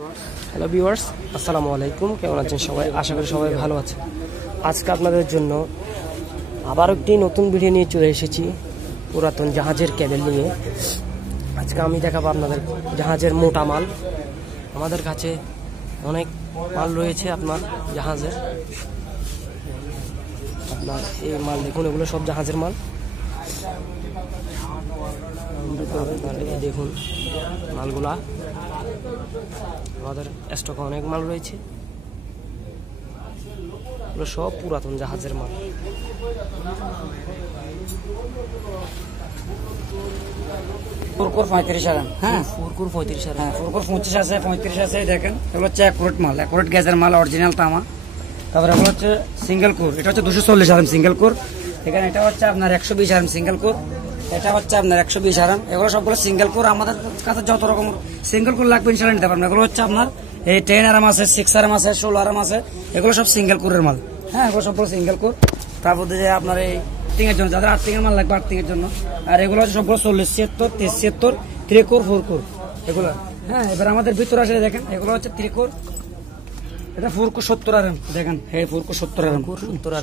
Hello viewers, আসসালামু আলাইকুম। কেমন আছেন সবাই? আশা করি সবাই ভালো আছেন। আজকে আপনাদের জন্য আবার একটি নতুন ভিডিও নিয়ে চলে এসেছি, পুরাতন জাহাজের ক্যাবেল নিয়ে। আজকে আমি দেখাবো আপনাদের জাহাজের মোটা মাল। আমাদের কাছে অনেক মাল রয়েছে আপনার জাহাজের। আপনার এই মাল দেখুন, এগুলো সব জাহাজের মাল। দেখুন মালগুলা, আমাদের স্টকে অনেক মাল রয়েছে। এগুলো সব পুরাতন জাহাজের মাল। ফুরকুর 35,000, হ্যাঁ ফুরকুর 35,000, হ্যাঁ ফুরকুর 25 আছে, 35 আছে। দেখেন এগুলো হচ্ছে অ্যাকুরেট মাল, অ্যাকুরেট গ্যাসের মাল, অরিজিনাল তামা। তারপরে এগুলো হচ্ছে সিঙ্গেল কোর, এটা হচ্ছে 240 আরএম সিঙ্গেল কোর। এখানে এটা হচ্ছে আপনার 120 আরএম সিঙ্গেল কোর, এটা হচ্ছে আপনার 120 আরএম। এগুলো সবগুলো সিঙ্গেল কোর। আমাদের কাছে যত রকম সিঙ্গেল কোর লাগবে ইনশাআল্লাহ নিতে পারবেন। এগুলো হচ্ছে আপনার এই 10 আরএম আছে, 6 আরএম আছে, 16 আরএম আছে। এগুলো সব সিঙ্গেল কোরের মাল, হ্যাঁ এগুলো সবগুলো সিঙ্গেল কোর। তারপর যে আপনার এই আর্থিং এর জন্য, যাদের আর্থিং এর মাল লাগবে আর্থিং এর জন্য। আর এগুলো হচ্ছে সবগুলো 40, 76, 23, 76, 3 কোর, 4 কোর এগুলো। হ্যাঁ এবার আমাদের ভিতরে আসলে দেখেন এগুলো হচ্ছে 3 কোর। এটা 4 কোর 70 আরএম। দেখেন এই 4 কোর 70 আরএম,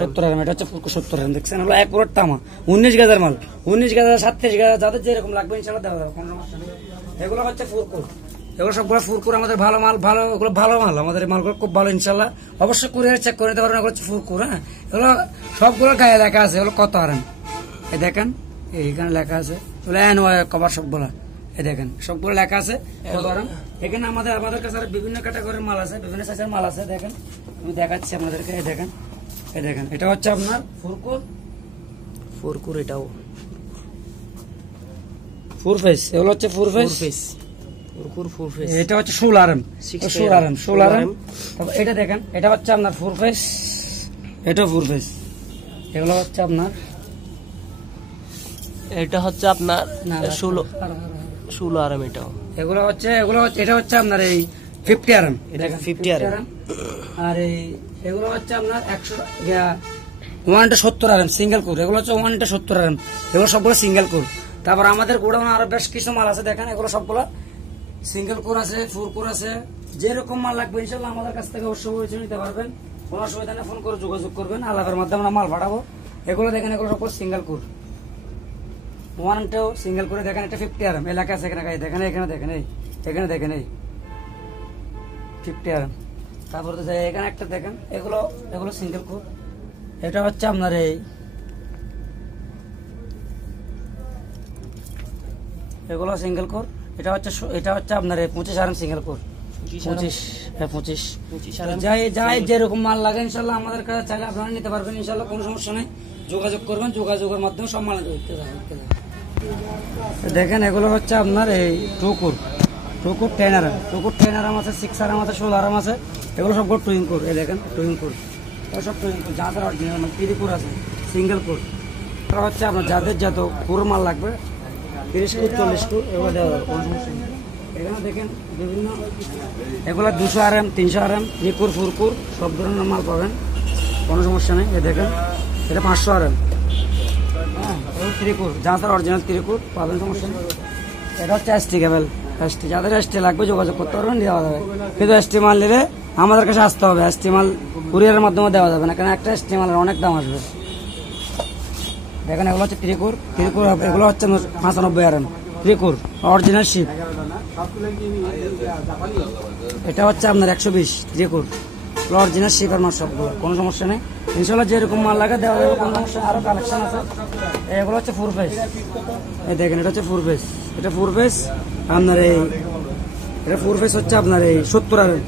70 আরএম। এটা হচ্ছে 4 কোর 70 আরএম। দেখছেন হলো এক কোর তামা, 19 গাজার মাল, 19 গাজা, 37 গাজা, যাদের যেরকম লাগবে ইনশাআল্লাহ দেওয়া যাবে, কোনো সমস্যা নেই। এগুলো হচ্ছে 4 কোর, এগুলো সবগুলো 4 কোর। আমাদের ভালো মাল, ভালো এগুলো ভালো মাল, আমাদের এই মালগুলো খুব ভালো ইনশাআল্লাহ। অবশ্যই কুরিয়ার চেক করে নিতে পারবেন। এগুলো হচ্ছে 4 কোর। হ্যাঁ এগুলো সবগুলো গায়ে লেখা আছে এগুলো কত আরএম। এই দেখেন এইখানে লেখা আছে এগুলো এনওয়াই কভার সবগুলো। এই দেখেন সবগুলো লেখা আছে কত আরএম। এখানে আমাদের কাছে বিভিন্ন ক্যাটাগরির মাল আছে, বিভিন্ন সাইজের মাল আছে। দেখেন আমি দেখাচ্ছি আপনাদেরকে। এই দেখেন, এই দেখেন এটা হচ্ছে আপনার 4 কোর, 4 কোর। এটাও 4 ফেস। এগুলো হচ্ছে 4 ফেস। 4 core 4 face. এটা হচ্ছে 16 আরএম, 16 আরএম, 16 আরএম। তারপর এটা দেখেন, এটা হচ্ছে আপনার 4 ফেস, এটা 4 ফেস। এগুলো হচ্ছে আপনার, এটা হচ্ছে আপনার 16 আরএম। এটাও এগুলো হচ্ছে এটা হচ্ছে আপনার এই 50 আরএম। এটা 50 আরএম। আর এগুলো হচ্ছে আপনার 170 আরএম সিঙ্গেল কোর। এগুলো হচ্ছে 170 আরএম। এগুলো সবগুলো সিঙ্গেল কোর। তারপর আমাদের গোডাউনে আরো বেশ কিছু মাল আছে। দেখেন এগুলো সবগুলো সিঙ্গেল কোর আছে, 4 কোর আছে। যেরকম মাল লাগবে ইনশাআল্লাহ আমাদের কাছ থেকে অবশ্যই পরিচয় নিতে পারবেন। কোনো অসুবিধা নেই, ফোন করে যোগাযোগ করবেন। আলাপের মাধ্যমে আমরা মাল পাঠাবো। এগুলো দেখেন এগুলো সব সিঙ্গেল কোর, 1টাও সিঙ্গেল করে। দেখেন এটা 50 আরএম এলাকা আছে এখানে। দেখেন এখানে দেখেন, এখানে দেখেন এই 50 আরএম। তারপরে তো এখানে একটা দেখেন, এগুলো সিঙ্গেল কোর। এটা হচ্ছে আপনার এগুলো সিঙ্গেল কোর। এটা হচ্ছে আপনার 25 আরএম সিঙ্গেল কোর, 25 যাই যেরকম মাল লাগে ইনশাআল্লাহ আমাদের কাছে চাইলে আপনারা নিতে পারবেন ইনশাআল্লাহ, কোনো সমস্যা নেই। যোগাযোগ করবেন, যোগাযোগের মাধ্যমে সব মাল দিতে যাবেন। দেখেন এগুলো হচ্ছে আপনার এই 2 কোর, 10 আরএম, 10 আরএম আছে, 6 আরএম আছে, 16 আরএম আছে। এগুলো সবগুলো টুইং কোর। এই দেখেন টুইং কোর, সব টুইং কোর। যাদের অরিজিনাল 3 কোর আছে সিঙ্গেল কোর। এটা হচ্ছে আপনার যাদের যত কোর মাল লাগবে 30 কোর, 40 কোর এগুলো দেওয়া যাবে, কোনো সমস্যা নেই। এখানে দেখেন বিভিন্ন এগুলো 200 আরএম, 300 আরএম, 3 কোর, 4 কোর সব ধরনের মাল পাবেন, কোনো সমস্যা নেই। এই দেখেন এটা 500 আরএম, হ্যাঁ 3 কোর, যাদের অরিজিনাল 3 কোর পাবেন, সমস্যা নেই। এটা হচ্ছে এসটি কেবল, এসটি যাদের এসটি লাগবে যোগাযোগ করতে পারবেন, দেওয়া যাবে। কিন্তু এসটি মাল নিলে আমাদের কাছে আসতে হবে। এসটি মাল কুরিয়ারের মাধ্যমে দেওয়া যাবে না, কারণ একটা এসটি মালের অনেক দাম আসবে। দেখেন এগুলো হচ্ছে 3 কোর, এগুলো হচ্ছে 95 আরএম 3 কোর অরিজিনাল শিপ। এটা হচ্ছে আপনার 120 3 কোর অরিজিনাল শিপের মাল সবগুলো, কোনো সমস্যা নেই ইনশাআল্লাহ। যেরকম মাল লাগে দেওয়া যাবে, কোনো সমস্যা। আরো কালেকশন আছে। এগুলো হচ্ছে 4 ফেস। এই দেখেন এটা হচ্ছে 4 ফেস, এটা 4 ফেস আপনার এটা 4 ফেস হচ্ছে আপনার 70 আরএম,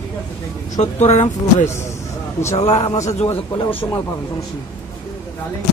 70 আরএম 4 ফেস। ইনশাআল্লাহ আমার সাথে যোগাযোগ করলে অবশ্যই মাল পাবেন, সমস্যা নেই।